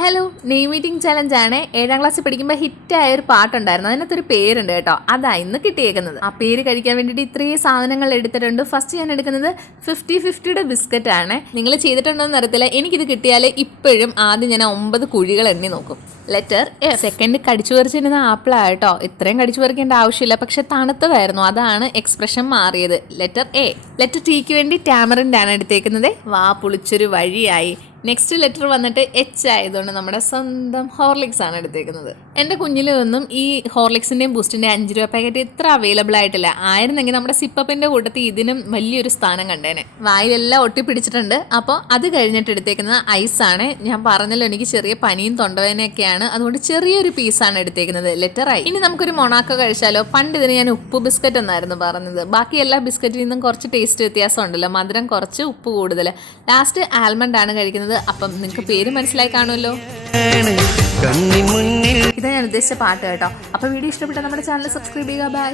Hello, name meeting challenge ആണ്. 7ാം ക്ലാസ്സിൽ പഠിക്കുമ്പോൾ ഹിറ്റായ ഒരു പാട്ടുണ്ടായിരുന്നു. അതിനകത്തൊരു പേരുണ്ട് കേട്ടോ. അതാ ഇന്ന് കിട്ടിയേക്കുന്നത്. ആ പേര് കഴിക്കാൻ വേണ്ടിയിട്ട് ഇത്രയും സാധനങ്ങൾ എടുത്തിട്ടുണ്ട്. ഫസ്റ്റ് ഞാൻ എടുക്കുന്നത് 50-50യുടെ ബിസ്ക്കറ്റ് ആണ്. നിങ്ങൾ ചെയ്തിട്ടുണ്ടോയെന്ന് അറിയത്തില്ല. എനിക്കിത് കിട്ടിയാൽ ഇപ്പോഴും ആദ്യം ഞാൻ 9 കുഴികൾ എണ്ണി നോക്കും. Letter A. സെക്കൻഡ് കടിച്ചു പറിച്ചിരുന്ന ആപ്പിളാണ് കേട്ടോ. ഇത്രയും കടിച്ചു പറിക്കേണ്ട ആവശ്യമില്ല, പക്ഷെ തണുത്തതായിരുന്നു, അതാണ് എക്സ്പ്രഷൻ മാറിയത്. Letter A. ലെറ്റർ ടിക്ക് വേണ്ടി ടാമറിൻ്റെ ആണ് എടുത്തേക്കുന്നത്. വാ പുളിച്ചൊരു വഴിയായി. നെക്സ്റ്റ് ലെറ്റർ വന്നിട്ട് എച്ച് ആയതുകൊണ്ട് നമ്മുടെ സ്വന്തം ഹോർലിക്സ് ആണ് എടുത്തേക്കുന്നത്. എൻ്റെ കുഞ്ഞിലൊന്നും ഈ ഹോർലിക്സിൻ്റെയും ബൂസ്റ്റിൻ്റെയും 5 രൂപ പാക്കറ്റ് ഇത്ര അവൈലബിൾ ആയിട്ടില്ല. ആയിരുന്നെങ്കിൽ നമ്മുടെ സിപ്പപ്പിൻ്റെ കൂട്ടത്തിൽ ഇതിനും വലിയൊരു സ്ഥാനം കണ്ടേനെ. വായിലെല്ലാം ഒട്ടിപ്പിടിച്ചിട്ടുണ്ട്. അപ്പോൾ അത് കഴിഞ്ഞിട്ട് എടുത്തേക്കുന്നത് ഐസാണ്. ഞാൻ പറഞ്ഞല്ലോ എനിക്ക് ചെറിയ പനിയും തൊണ്ടവേനയൊക്കെയാണ്, അതുകൊണ്ട് ചെറിയൊരു പീസാണ് എടുത്തേക്കുന്നത്. Letter I. ഇനി നമുക്കൊരു മൊണാക്കോ കഴിച്ചാലോ. പണ്ട് ഇതിന് ഞാൻ ഉപ്പ് ബിസ്ക്കറ്റ് എന്നായിരുന്നു പറഞ്ഞത്. ബാക്കി എല്ലാ ബിസ്ക്കറ്റിൽ നിന്നും കുറച്ച് ടേസ്റ്റ് വ്യത്യാസം ഉണ്ടല്ലോ, മധുരം കുറച്ച്, ഉപ്പ് കൂടുതൽ. ലാസ്റ്റ് ആൽമണ്ട് ആണ് കഴിക്കുന്നത്. അപ്പം നിങ്ങൾക്ക് പേര് മനസ്സിലായി കാണുമല്ലോ. ഇതാ ഞാൻ ഉദ്ദേശിച്ച പാട്ട് കേട്ടോ. അപ്പോൾ വീഡിയോ ഇഷ്ടപ്പെട്ട നമ്മുടെ ചാനൽ സബ്സ്ക്രൈബ് ചെയ്യുക. ബൈ.